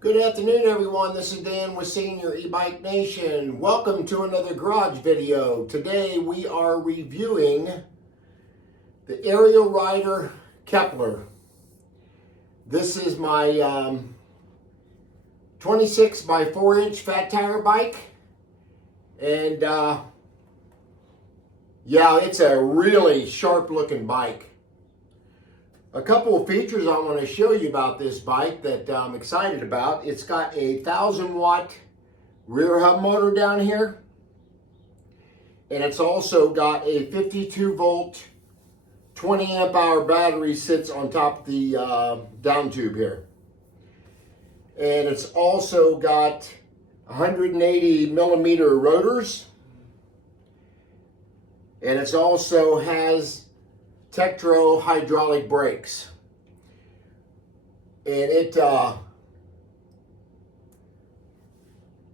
Good afternoon, everyone. This is Dan with Senior E-Bike Nation. Welcome to another garage video. Today we are reviewing the Ariel Rider Kepler. This is my 26 by 4 inch fat tire bike. And yeah, it's a really sharp looking bike. A couple of features I want to show you about this bike that I'm excited about. It's got a 1,000-watt rear hub motor down here. And it's also got a 52-volt, 20-amp-hour battery sits on top of the down tube here. And it's also got 180-millimeter rotors. And it also has Tektro hydraulic brakes, and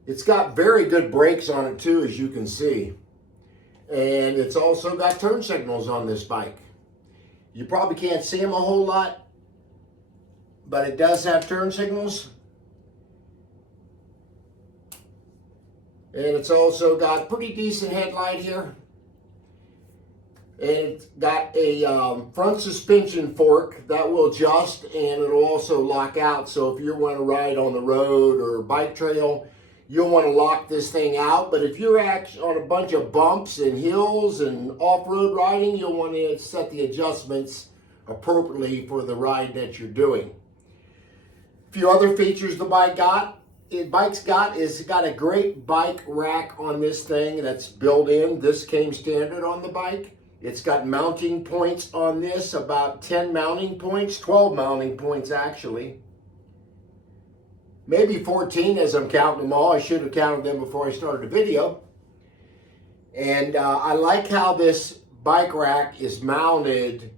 it's got very good brakes on it too, as you can see. And it's also got turn signals on this bike. You probably can't see them a whole lot, but it does have turn signals. And it's also got pretty decent headlight here. And it's got a front suspension fork that will adjust, and it'll also lock out. So if you want to ride on the road or bike trail, you'll want to lock this thing out. But if you're actually on a bunch of bumps and hills and off-road riding, you'll want to set the adjustments appropriately for the ride that you're doing. A few other features the bike's got is it's got a great bike rack on this thing that's built in. This came standard on the bike. It's got mounting points on this, about 10 mounting points, 12 mounting points actually. Maybe 14 as I'm counting them all. I should have counted them before I started the video. And I like how this bike rack is mounted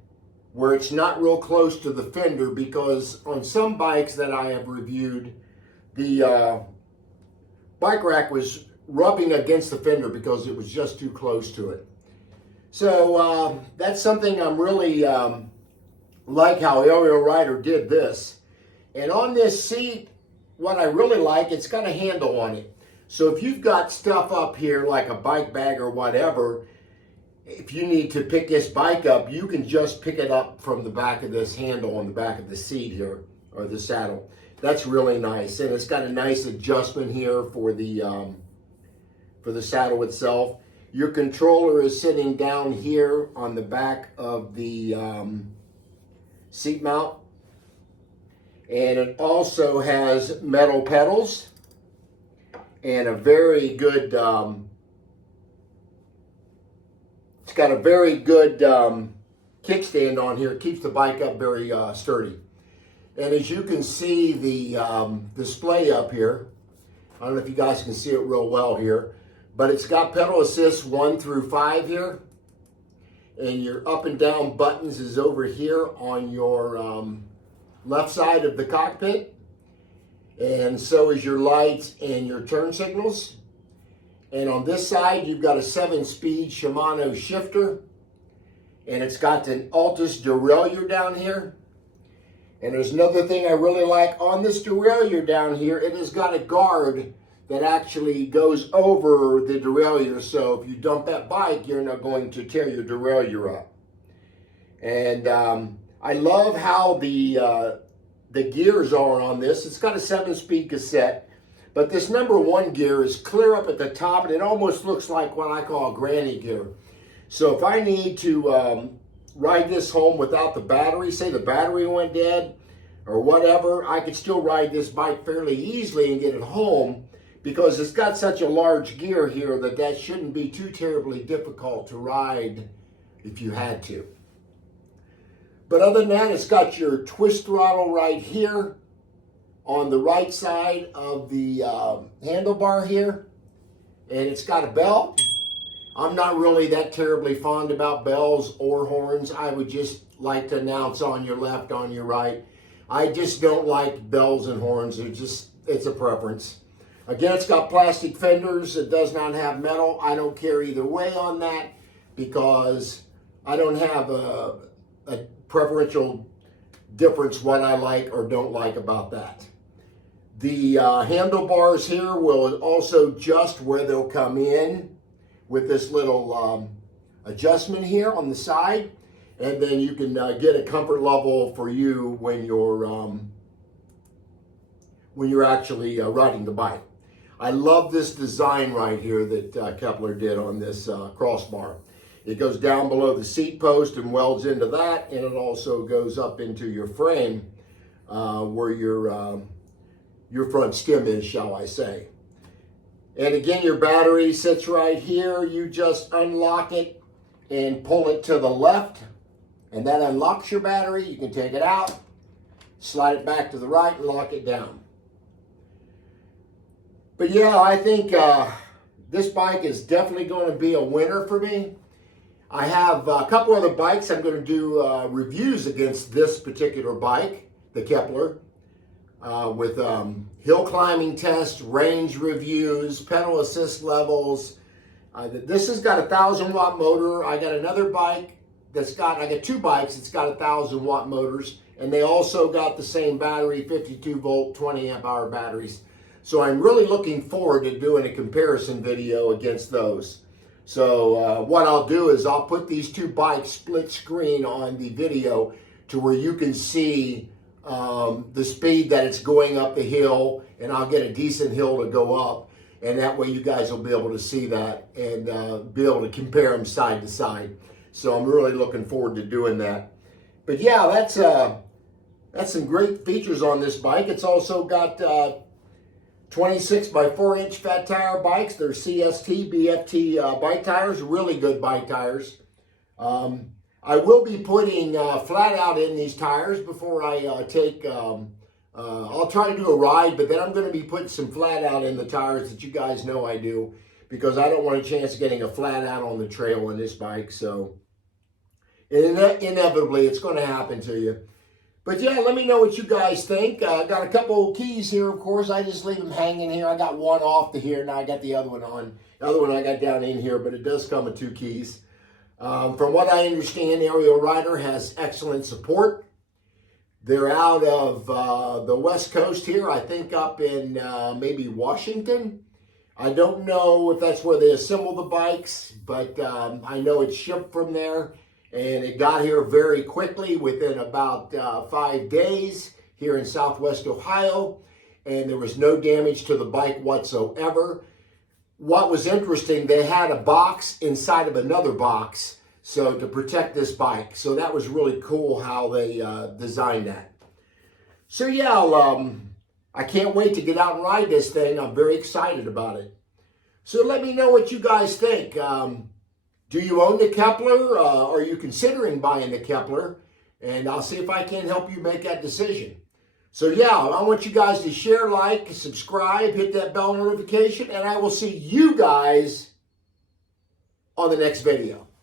where it's not real close to the fender, because on some bikes that I have reviewed, the bike rack was rubbing against the fender because it was just too close to it. So that's something I'm really like how Ariel Rider did this. And on this seat, what I really like, it's got a handle on it. So if you've got stuff up here like a bike bag or whatever, if you need to pick this bike up, you can just pick it up from the back of this handle on the back of the seat here, or the saddle. That's really nice. And it's got a nice adjustment here for the saddle itself. Your controller is sitting down here on the back of the seat mount. And it also has metal pedals and a very good, it's got a very good kickstand on here. It keeps the bike up very sturdy. And as you can see, the display up here, I don't know if you guys can see it real well here, but it's got pedal assist 1 through 5 here. And your up and down buttons is over here on your left side of the cockpit. And so is your lights and your turn signals. And on this side, you've got a 7-speed Shimano shifter. And it's got an Altus derailleur down here. And there's another thing I really like on this derailleur down here. It has got a guard that actually goes over the derailleur, so if you dump that bike, you're not going to tear your derailleur up. And I love how the gears are on this. It's got a 7-speed cassette, but this #1 gear is clear up at the top, and it almost looks like what I call a granny gear. So if I need to ride this home without the battery, say the battery went dead or whatever, I could still ride this bike fairly easily and get it home, because it's got such a large gear here that shouldn't be too terribly difficult to ride if you had to. But other than that, it's got your twist throttle right here on the right side of the handlebar here. And it's got a bell. I'm not really that terribly fond about bells or horns. I would just like to announce on your left, on your right. I just don't like bells and horns. It's a preference. Again, it's got plastic fenders. It does not have metal. I don't care either way on that, because I don't have a preferential difference what I like or don't like about that. The handlebars here will also adjust where they'll come in with this little adjustment here on the side, and then you can get a comfort level for you when you're actually riding the bike. I love this design right here that Kepler did on this crossbar. It goes down below the seat post and welds into that, and it also goes up into your frame where your front stem is, shall I say. And again, your battery sits right here. You just unlock it and pull it to the left, and that unlocks your battery. You can take it out, slide it back to the right, and lock it down. But yeah, I think this bike is definitely going to be a winner for me. I have a couple other bikes I'm going to do reviews against this particular bike, the Kepler, with hill climbing tests, range reviews, pedal assist levels. This has got a 1,000-watt motor. I got another bike I got two bikes that's got 1,000-watt motors, and they also got the same battery, 52-volt, 20-amp-hour batteries. So I'm really looking forward to doing a comparison video against those. So what I'll do is I'll put these two bikes split screen on the video to where you can see the speed that it's going up the hill, and I'll get a decent hill to go up, and that way you guys will be able to see that and be able to compare them side to side. So I'm really looking forward to doing that. But yeah, that's some great features on this bike. It's also got 26 by 4-inch fat tire bikes. They're CST, BFT bike tires, really good bike tires. I will be putting flat out in these tires before I I'll try to do a ride, but then I'm going to be putting some flat out in the tires that you guys know I do, because I don't want a chance of getting a flat out on the trail on this bike. So inevitably it's going to happen to you. But yeah, let me know what you guys think. I got a couple of keys here, of course. I just leave them hanging here. I got one off to here, now I got the other one on. The other one I got down in here, but it does come with 2 keys. From what I understand, Ariel Rider has excellent support. They're out of the West Coast here, I think up in maybe Washington. I don't know if that's where they assemble the bikes, but I know it's shipped from there. And it got here very quickly, within about 5 days here in Southwest Ohio. And there was no damage to the bike whatsoever. What was interesting, they had a box inside of another box, so to protect this bike. So that was really cool how they designed that. So yeah, I can't wait to get out and ride this thing. I'm very excited about it. So let me know what you guys think. Do you own the Kepler? Are you considering buying the Kepler? And I'll see if I can help you make that decision. So yeah, I want you guys to share, like, subscribe, hit that bell notification, and I will see you guys on the next video.